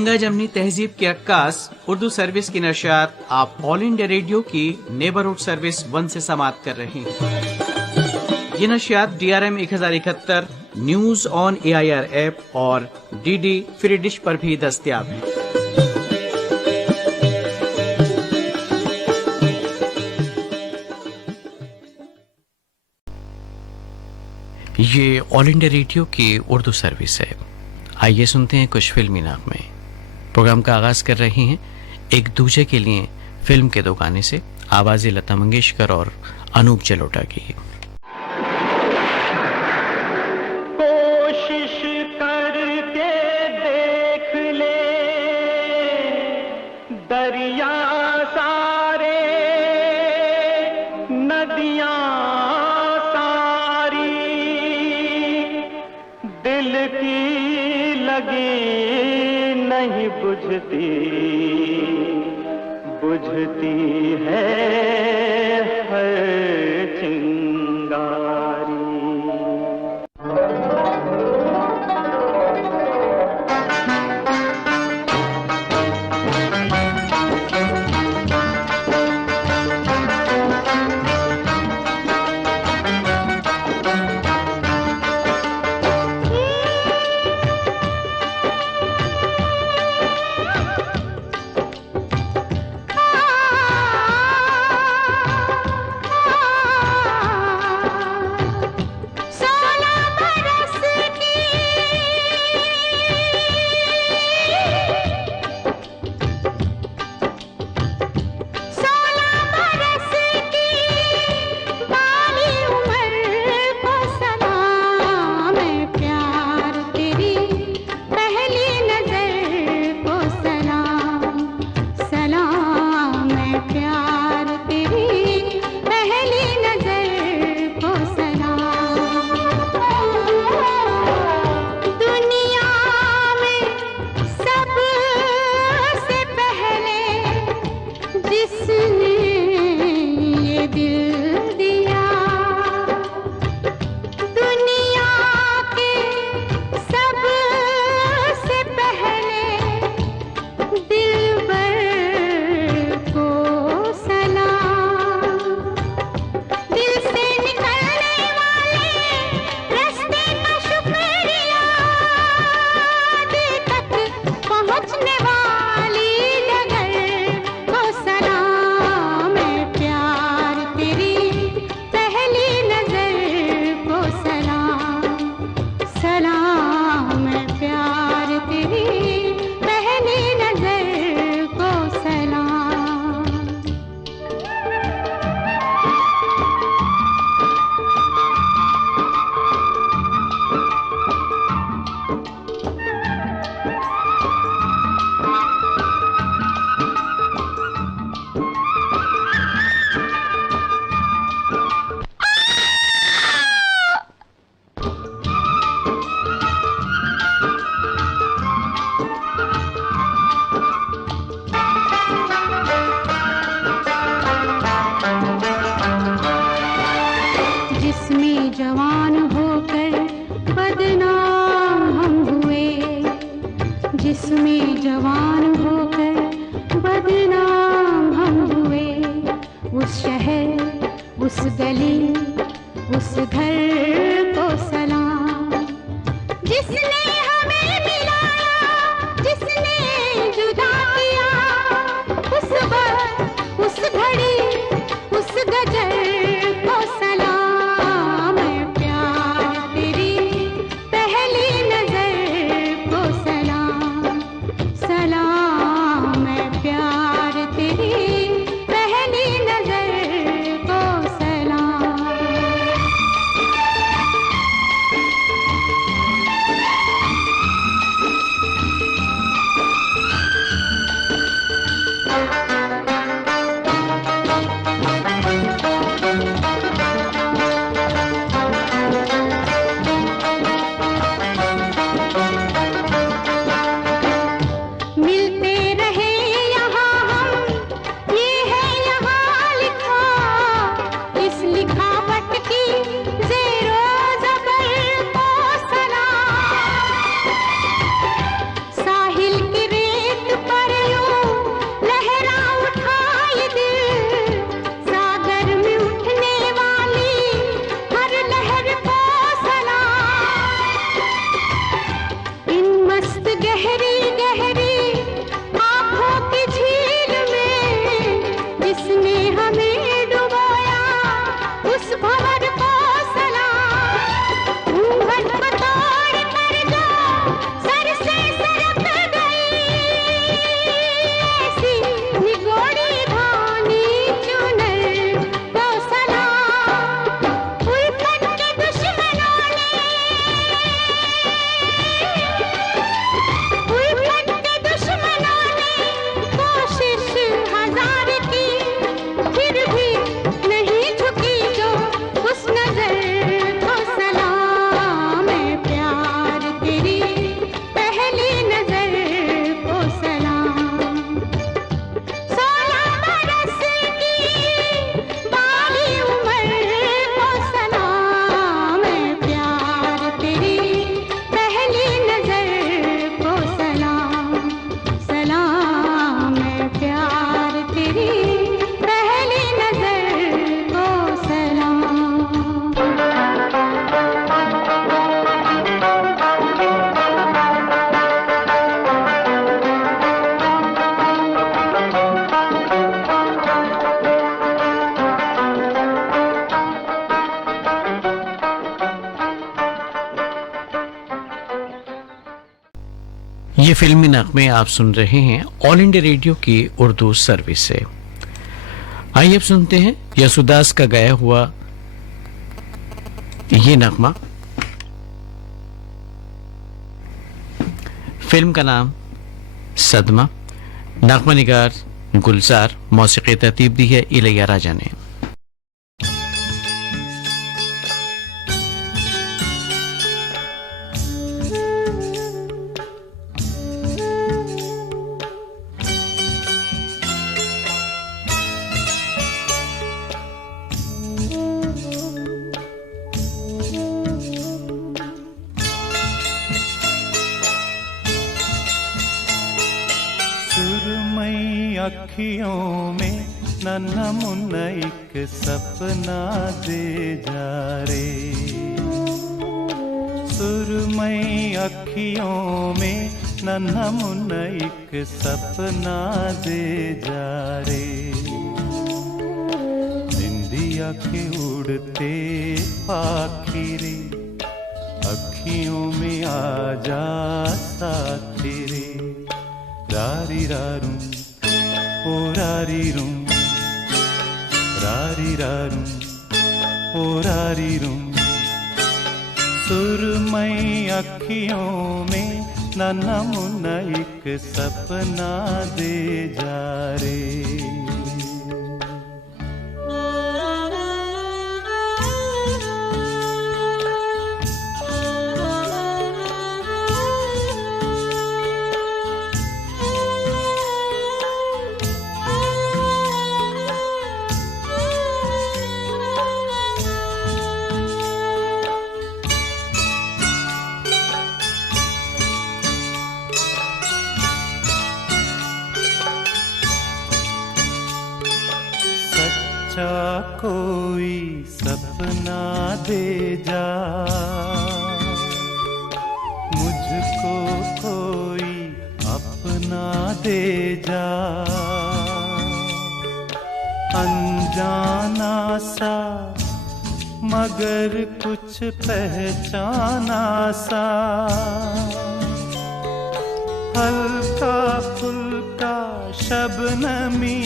गंगा जमनी तहजीब की अक्कास उर्दू सर्विस की नशात आप ऑल इंडिया रेडियो की नेबरहुड सर्विस 1 से समाप्त कर रहे हैं। ये नशियात DRM 1071 news on AIR app और DD फ्री डिश पर भी दस्तयाब हैं। ये ऑल इंडिया रेडियो की उर्दू सर्विस है। आइए सुनते हैं कुछ फिल्मी नगमे। प्रोग्राम का आगाज कर रहे हैं एक दूजे के लिए फिल्म के दो गाने से। आवाज़ें लता मंगेशकर और अनूप जलोटा की। कोशिश करके देख ले दरिया सारे नदियां सारी दिल की लगी नहीं बुझती है हर चिंगारी। ये फिल्मी नगमे आप सुन रहे हैं ऑल इंडिया रेडियो की उर्दू सर्विस से। आइए अब सुनते हैं यसुदास का गाया हुआ ये नगमा। फिल्म का नाम सदमा। नगमा निगार गुलजार, मौसीकी तरतीब दी है इलैया राजा ने। अखियों में नन्हा मुन्ना एक सपना दे जा रे, सुरमई अखियों में नन्हा मुन्ना एक सपना दे जा रे, निंदिया के उड़ते पाखी रे, अखियों में आ जा साथी रे, रारी रारूं ओ रारी रूं, रारी रारूं ओ रारी रूं, सुरमई अखियों में नन्हा मुन्ना एक सपना दे जा रे। कोई सपना दे जा, मुझको कोई अपना दे जा, अनजाना सा मगर कुछ पहचाना सा, हल्का फुल्का शबनमी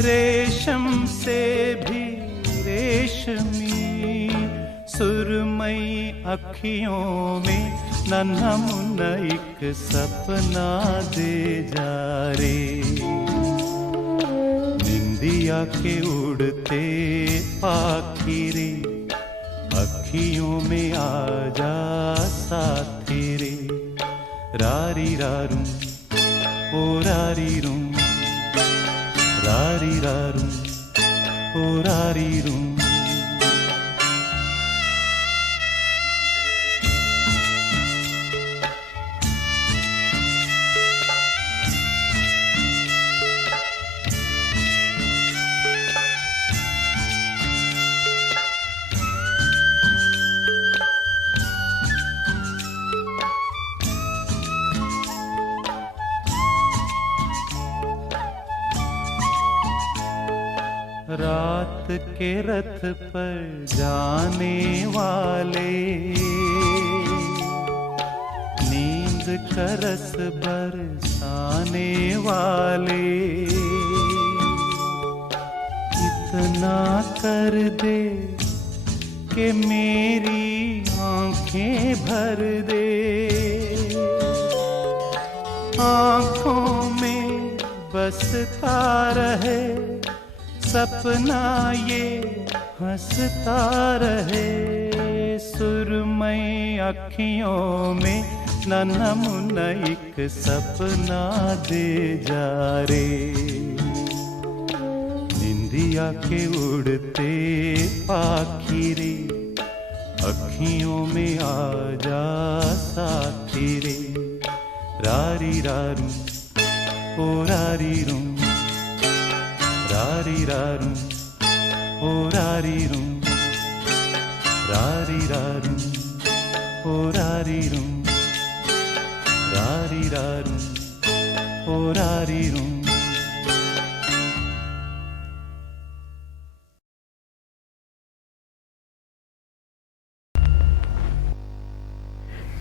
रेशम से भी रेशमी, सुरमई अखियों में नन्हा मुन्ना एक सपना दे जा रे, निंदिया के उड़ते पाखी रे, अखियों में आ जा साथी रे, रारी रारूं ओ रारी रूं, रारी रारूं ओ रारी रूं। रात के रथ पर जाने वाले, नींद का रस बरसाने वाले, इतना कर दे कि मेरी आंखें भर दे, आंखों में बसता रहे सपना ये हंसता रहे, सुरमई अखियों में नन्हा मुन्ना एक सपना दे जा रे, निंदिया के उड़ते पाखी रे, अखियों में आ जा साथी रे, रारी रारूं ओ रारी रूं, रारी रारूं ओ रारी रूं, रारी रारूं ओ रारी रूं, रारी रारूं ओ रारी रूं।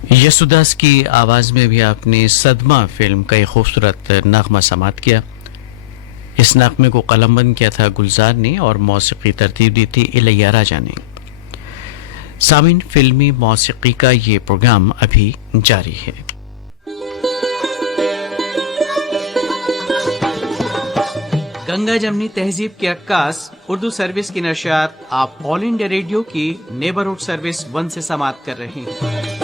यसुदास की आवाज में भी आपने सदमा फिल्म का एक खूबसूरत नगमा समात किया। इस नगमे को कलमबंद किया था गुलजार ने और मौसीकी तरतीब दी थी इलैयाराजा ने। सामिन, फिल्मी मौसीकी का ये प्रोग्राम अभी जारी है। गंगा जमनी तहजीब के अक्कास उर्दू सर्विस की नशात आप ऑल इंडिया रेडियो की नेबरहुड सर्विस 1 से समात कर रहे हैं।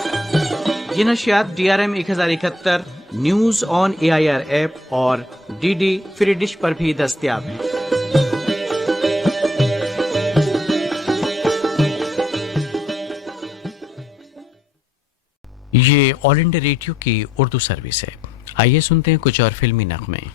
ये नशियात DRM 1071 news on AIR app और DD फ्री डिश पर भी दस्तयाब हैं। ये ऑल इंडिया रेडियो की उर्दू सर्विस है। आइए सुनते हैं कुछ और फिल्मी नगमे।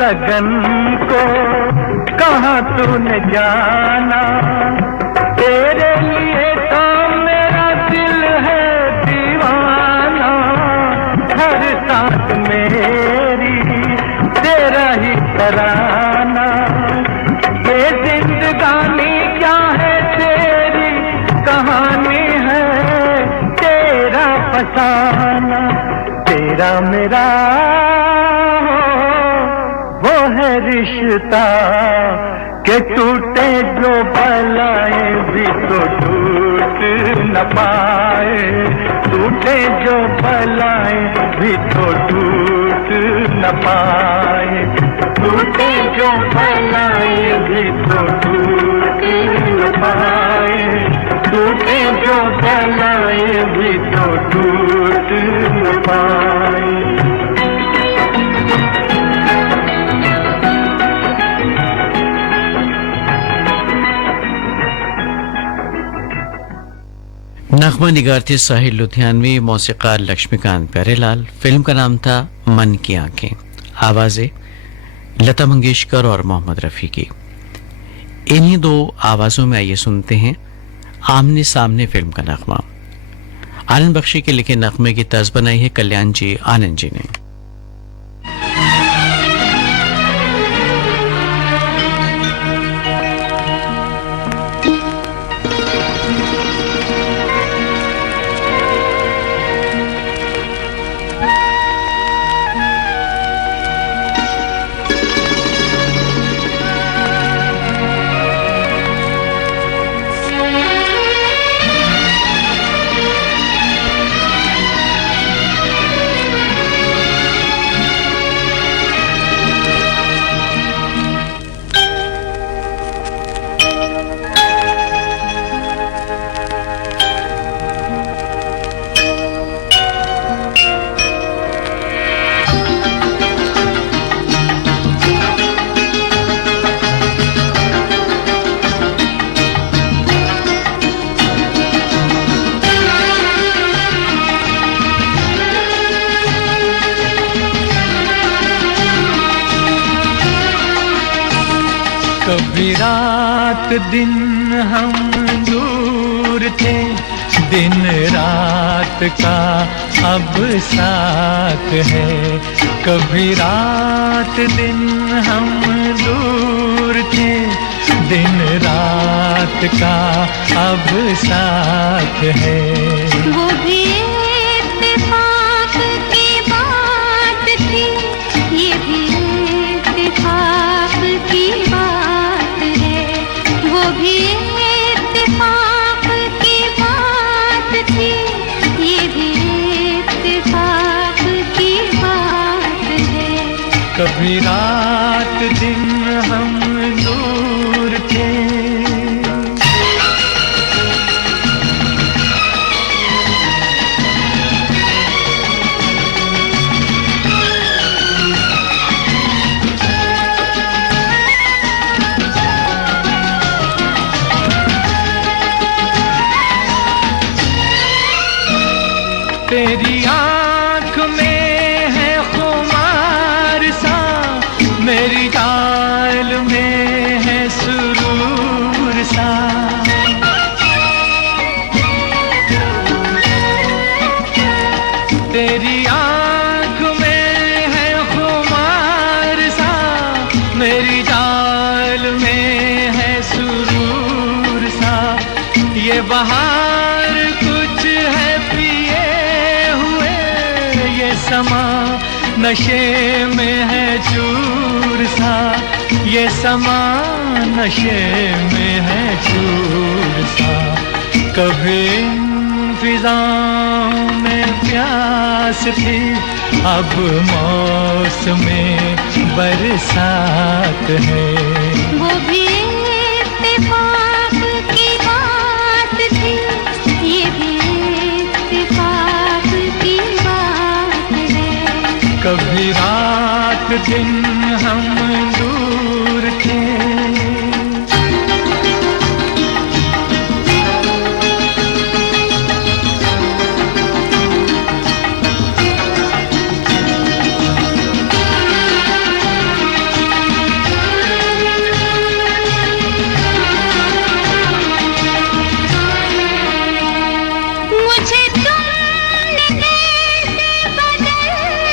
लगन को कहाँ तूने जाना, तेरे लिए तो मेरा दिल है दीवाना। सांस मेरी तेरा ही तराना, ये जिंदगानी क्या है तेरी कहानी है तेरा फसाना। तेरा मेरा वो है रिश्ता के टूटे जो भलाए भी तो टूट न पाए, टूटे जो भलाए भी तो टूट न पाए, टूटे जो भलाए भी तो टूट न पाए, टूटे जो भलाए भी तो टूट न पाए। नगमा निगार थे साहिल लुधियानवी, मौसीकार लक्ष्मीकांत प्यारेलाल। फिल्म का नाम था मन की आंखें। आवाजें लता मंगेशकर और मोहम्मद रफी की। इन्हीं दो आवाजों में आइए सुनते हैं आमने सामने फिल्म का नगमा। आनंद बख्शी के लिखे नगमे की तर्ज बनाई है कल्याण जी आनंद जी ने। कभी रात दिन हम दूर थे, दिन रात का अब साथ है। कभी रात दिन हम दूर थे, दिन रात का अब साथ है। वो भी इत्तेफाक की बात थी, ये भी इत्तेफाक की बात है। वो भी इत्तेफाक की बात थी, ये भी इत्तेफाक की बात है। कभी रात दिन हम दूर थे। तेरी आँख में है खुमार सा, मेरी चाल में है सुरूर सा। तेरी आँख में है खुमार सा, मेरी चाल में है सुरूर सा। ये बहार कुछ है पिए हुए, ये समा नशे में है चूर सा। ये समा नशे में है चूर सा। कभी फिजाओं में प्यास थी, अब मौसमे बरसात है। वो भी इत्तेफाक की बात थी, ये भी इत्तेफाक की बात है। कभी रात दिन हम दूर थे। मुझे तुमने कैसे बदल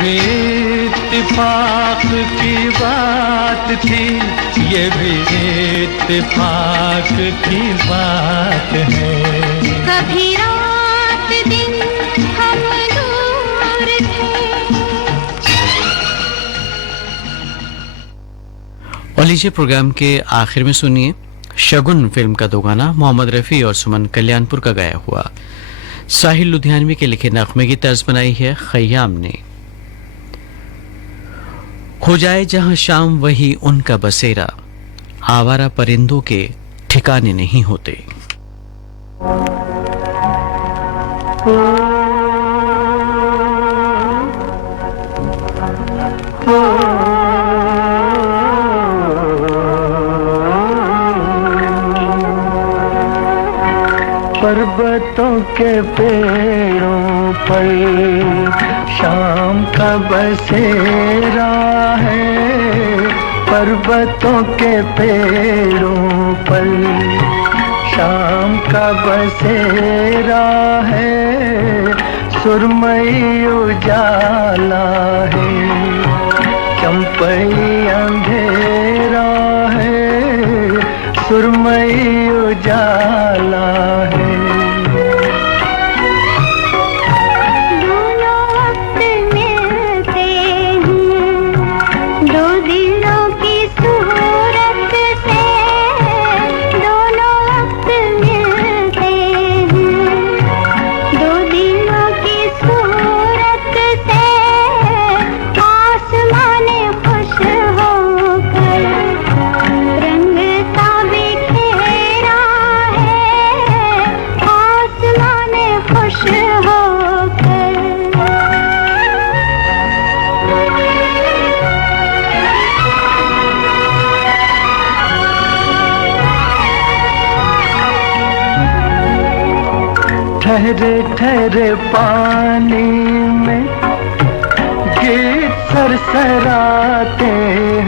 भी इत्तेफाक की बात थी, ये भी इत्तेफाक की बात है। कभी रात दिन हम दूर थे। और लीजिए प्रोग्राम के आखिर में सुनिए शगुन फिल्म का दो गाना मोहम्मद रफी और सुमन कल्याणपुर का गाया हुआ। साहिल लुधियानवी के लिखे नगमे की तर्ज बनाई है खय्याम ने। हो जाए जहां शाम वही उनका बसेरा, आवारा परिंदों के ठिकाने नहीं होते। पर्वतों के पेड़ों पर शाम का बसेरा है, पर्वतों के पेड़ों पर शाम का बसेरा है। सुरमई उजाला है, चंपई अंधेरा है, सुरमई उजाला है। ठहरे ठहरे पानी में गीत सरसराते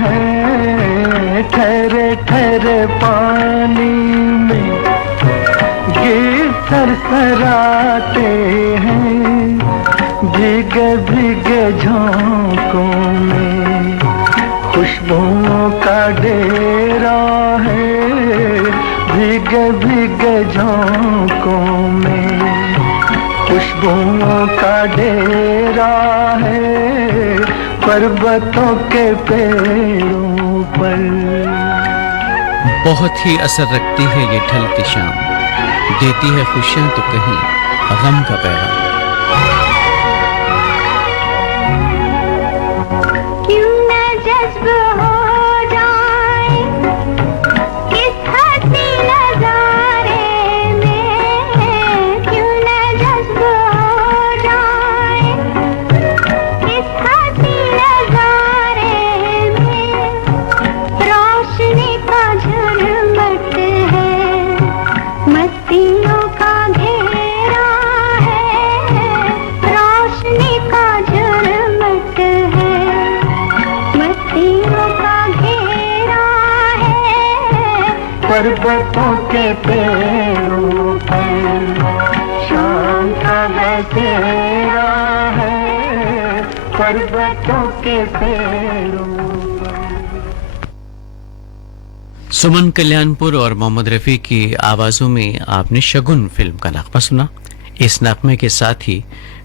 हैं, ठहरे ठहरे पानी में गीत सरसराते हैं। भीगे भीगे झोंकों में खुशबुओं का डेरा है, भीगे भीगे झोंकों में खुशबुओं का डेरा है। पर्वतों के पेड़ों पर बहुत ही असर रखती है ये ढलती शाम, देती है खुशियां तो कहीं गम का पैगाम। क्यों न जज्ब हो जाए इस हंसी नजारे में, क्यों न जज्ब हो जाए इस हंसी नजारे में। रोशनी का झुरमुट है, मस्तियों का घेरा है, रोशनी का झुरमुट है, मस्तियों का घेरा है। पर्वतों के पेड़ों पर शाम का बसेरा है, पर्वतों के पेड़ों पर। सुमन कल्याणपुर और मोहम्मद रफी की आवाजों में आपने शगुन फिल्म का नगमा सुना। इस नगमे के साथ ही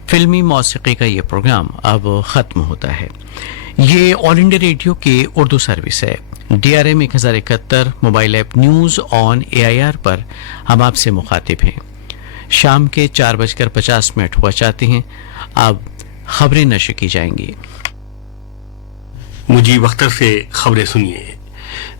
फिल्मी मौसीकी का ये प्रोग्राम अब खत्म होता है। ये ऑल इंडिया रेडियो की उर्दू सर्विस है। DRM 1071 mobile app news on AIR पर हम आपसे मुखातिब हैं। शाम के 4:50 हुआ चाहते हैं। अब खबरें नशर की जाएंगी। मुजीब अख्तर से खबरें सुनिए।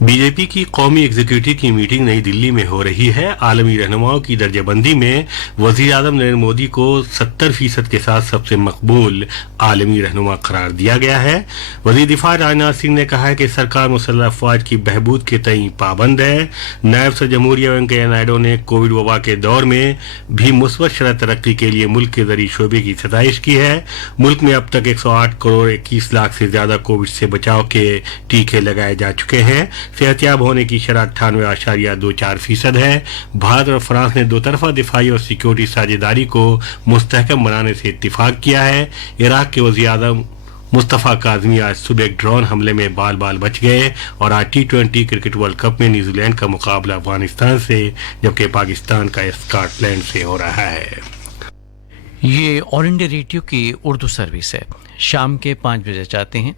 बीजेपी की कौमी एग्जीक्यूटिव की मीटिंग नई दिल्ली में हो रही है। आलमी रहनुमाओं की दर्जाबंदी में वजीर आजम नरेंद्र मोदी को 70% के साथ सबसे मकबूल आलमी रहनुमा करार दिया गया है। वजीर दिफा राजनाथ सिंह ने कहा है कि सरकार मुसल्लह अफवाज की बहबूद के तई पाबंद है। नायब सदर जमहूरिया वेंकैया नायडू ने कोविड वबा के दौर में भी मुस्बत शरह तरक्की के लिए मुल्क के जरिए शोबे की सताइश की है। मुल्क में अब तक 108 करोड़ 21 लाख से ज्यादा कोविड से बचाव के टीके लगाए जा चुके हैं। सेहतियाब होने की शरह 98.24% है। भारत और फ्रांस ने दो तरफा दिफाई और सिक्योरिटी साझेदारी को मुस्तहकम बनाने से इत्तिफाक किया है। इराक के वज़ीर आज़म मुस्तफ़ा काज़मी आज सुबह एक ड्रोन हमले में बाल बाल बच गए और आज T20 क्रिकेट वर्ल्ड कप में न्यूजीलैंड का मुकाबला अफगानिस्तान से जबकि पाकिस्तान का स्कॉटलैंड से हो रहा है। ये ऑल इंडिया रेडियो की उर्दू सर्विस है। शाम के 5 बजे जाते हैं।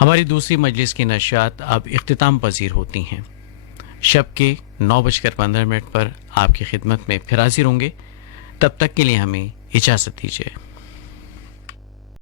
हमारी दूसरी मजलिस की नशियात अब इख्तिताम पजीर होती हैं। शब के 9:15 पर आपकी खिदमत में फिर हाजिर होंगे। तब तक के लिए हमें इजाज़त दीजिए।